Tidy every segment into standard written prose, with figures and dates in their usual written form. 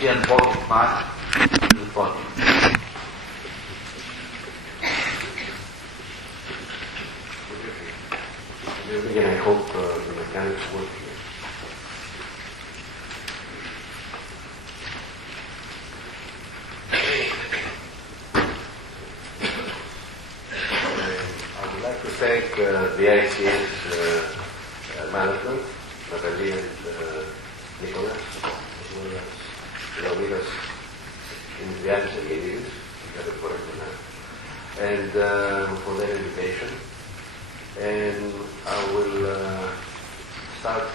Aegean Baltic path to the continent. Again, I hope the mechanics work here. I would like to thank the ICS management, Natalia and Nicholas, as well as Leonidas in Dimitris Anagnostopoulos, you got it correct now, and for their invitation. And I will start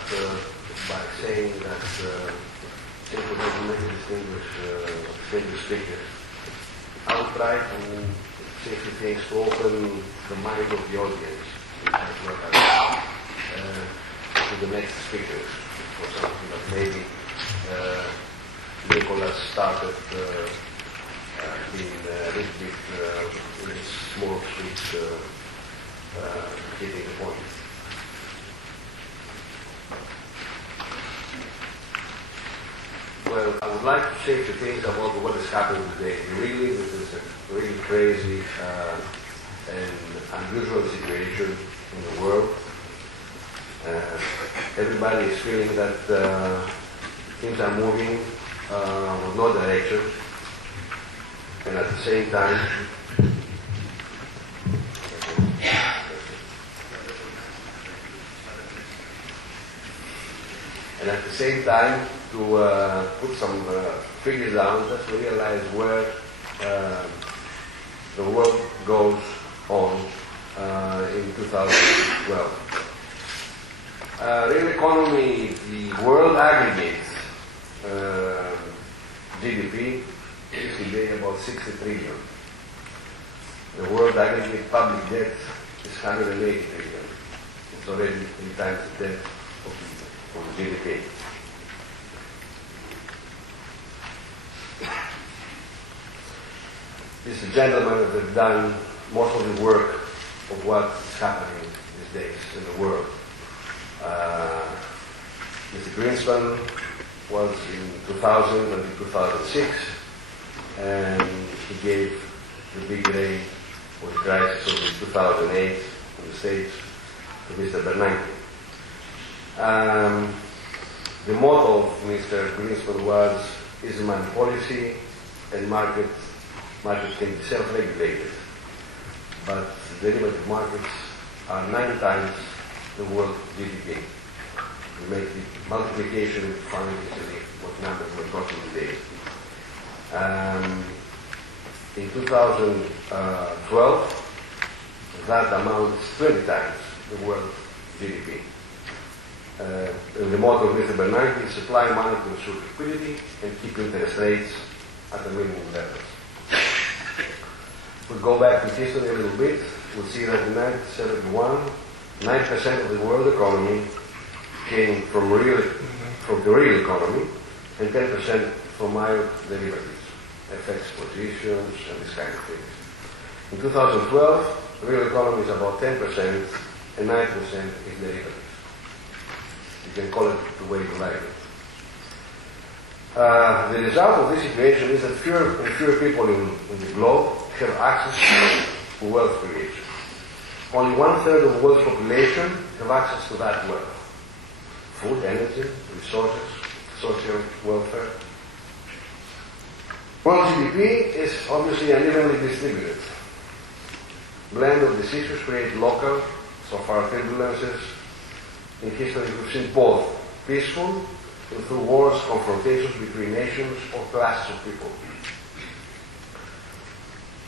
by saying that since we have many distinguished speakers, I will try to say a few things to open the mind of the audience to the next speakers, for something that maybe Nicholas started being a little bit in his small sweet hitting the point. Well, I would like to say a few things about what is happening today. Really, this is a really crazy and unusual situation in the world. Everybody is feeling that things are moving with no direction, and at the same time, to put some figures down, just to realize where the world goes on in 2012. Real economy, the world aggregate GDP is today about 60 trillion. The world aggregate public debt is 180 trillion. It's already 3 times the debt of the GDP. These gentlemen have done most of the work of what is happening these days in the world. Mr. Greenspan was in 2000 and 2006, and he gave the big ray for the crisis of 2008 in the States to Mr. Bernanke. The motto of Mr. Greenspan was, is money policy and market can be self-regulated, but derivative markets are 9 times the world GDP. You make the multiplication, find easily what numbers we're talking today. In 2012, that amount is 20 times the world GDP. The motto of Mr. Bernanke is supply money to ensure liquidity and keep interest rates at the minimum levels. If we go back to history a little bit, we'll see that in 1971, 9% of the world economy came from the real economy, and 10% from mild derivatives, FX positions, and this kind of things. In 2012, the real economy is about 10%, and 9% is derivatives. You can call it the way you like it. The result of this situation is that fewer and fewer people in the globe have access to wealth creation. Only 1/3 of the world's population have access to that wealth. Food, energy, resources, social welfare. World GDP is obviously unevenly distributed. Blend of these issues create local, so far turbulences. In history we've seen both peaceful and through wars, confrontations between nations or classes of people.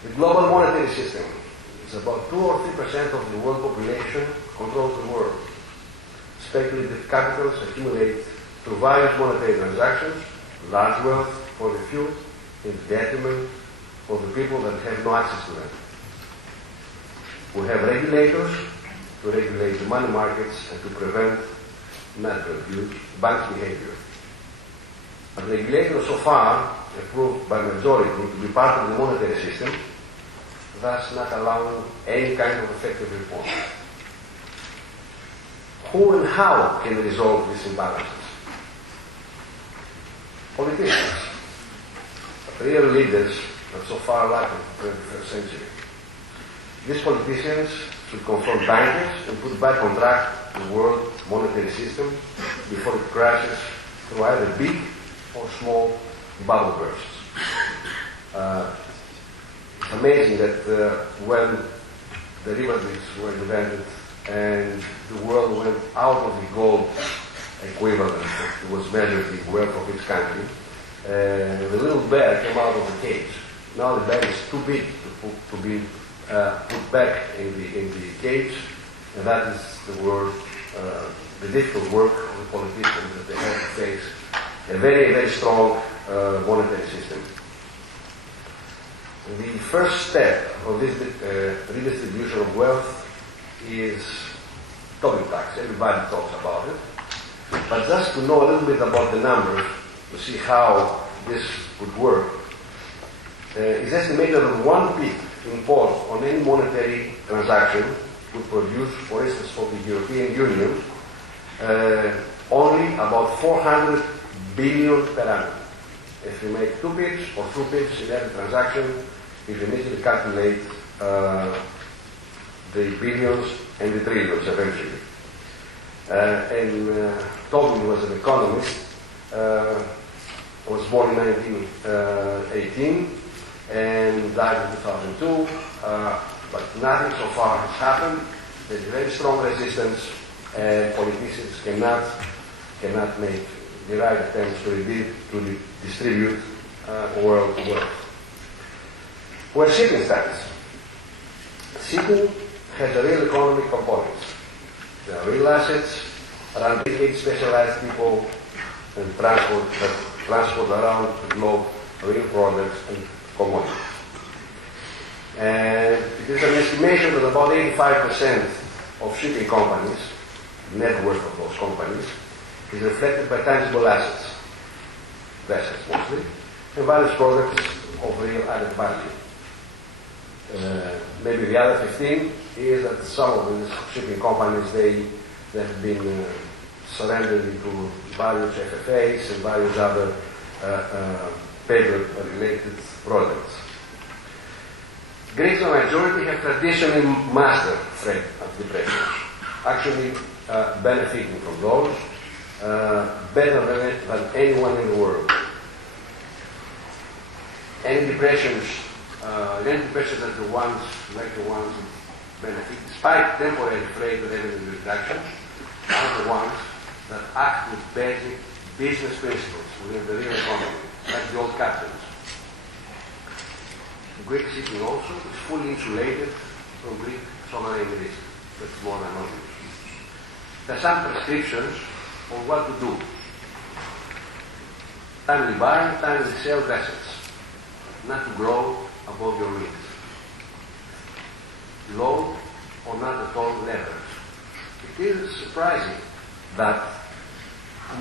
The global monetary system is about 2 or 3% of the world population controls the world. Speculative capitals accumulate through various monetary transactions, large wealth for the few, in detriment of the people that have no access to them. We have regulators to regulate the money markets and to prevent natural abuse, bank behavior. But regulators so far approved by majority to be part of the monetary system, thus not allowing any kind of effective reform. Who and how can resolve these imbalances? Politicians. real leaders that so far lack in the 21st century. These politicians should confront bankers and put back on track the world monetary system before it crashes through either big or small bubble bursts. It's amazing that when derivatives were invented and the world went out of the gold equivalent that was measured the wealth of each country, the little bear came out of the cage. Now the bear is too big to be put back in the cage, and that is the difficult work of the politicians, that they have to face a very, very strong monetary system. The first step of this redistribution of wealth is Tobin tax. Everybody talks about it. But just to know a little bit about the numbers, to see how this would work, it's estimated that 1 pip imposed on any monetary transaction would produce, for instance, for the European Union, only about 400 billion per annum. If you make 2 pips or 2 pips in every transaction, you can easily calculate the billions and the trillions eventually. And Tobin was an economist, was born in 1918 and died in 2002, but nothing so far has happened. There's very strong resistance, and politicians cannot make the right attempts to redistribute world wealth. Where shipping stands. Shipping has a real economic component. There are real assets, around 8 specialized people and transport around the globe real products and commodities. And it is an estimation that about 85% of shipping companies, the net worth of those companies, is reflected by tangible assets, vessels mostly, and various products of real added value. Maybe the other 15 is that some of these shipping companies, they have been surrendered into various FFAs and various other paper-related products. Greeks, the majority, have traditionally mastered freight depressions, actually benefiting from those better than anyone in the world. Any depressions that the ones who benefit, despite temporary freight revenue reductions, are the ones that act with basic business principles within the real economy, like the old captains. Greek shipping also is fully insulated from Greek sovereign risk. That's more than obvious. There are some prescriptions on what to do. Timely buy, timely sell vessels, not to grow above your means. Low or not at all leverage. It is surprising that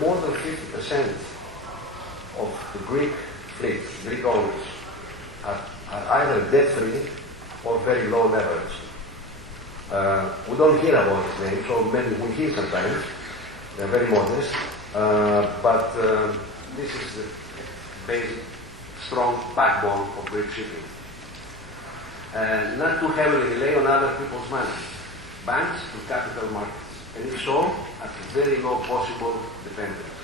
more than 50% of the Greek fleet, Greek owners, are either debt-free or very low leverage. We don't hear about his name, so maybe we hear sometimes. They're very modest, but this is the basic, strong backbone of Greek shipping. Not too heavily rely on other people's money, banks and capital markets, and if so, at a very low possible dependence.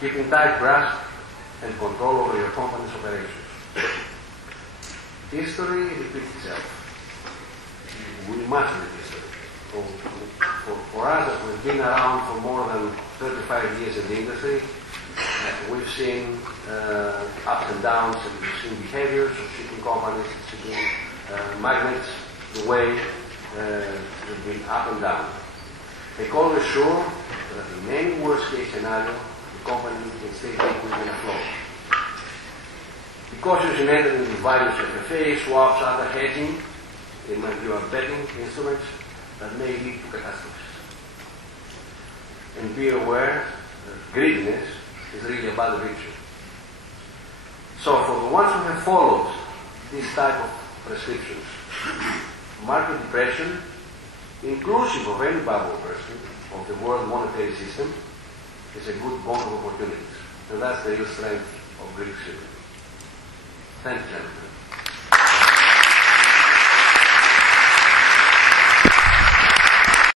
Keeping tight grasp and control over your company's operations. History repeats itself. We must read history. For us, that we've been around for more than 35 years in the industry, we've seen ups and downs, and we've seen behaviors of shipping companies, shipping magnates, the way they've been up and down. Make always sure that in any worst case scenario, the company can stay liquid and afloat. Be cautious in entering into various FFAs, swaps, other hedging, in my view, are betting instruments that may lead to catastrophes. And be aware that greediness is really a bad addiction. So for the ones who have followed this type of prescriptions, market depression, inclusive of any bubble bursting of the world monetary system, is a good bond of opportunities. And that's the real strength of Greek shipping. Thank you, gentlemen.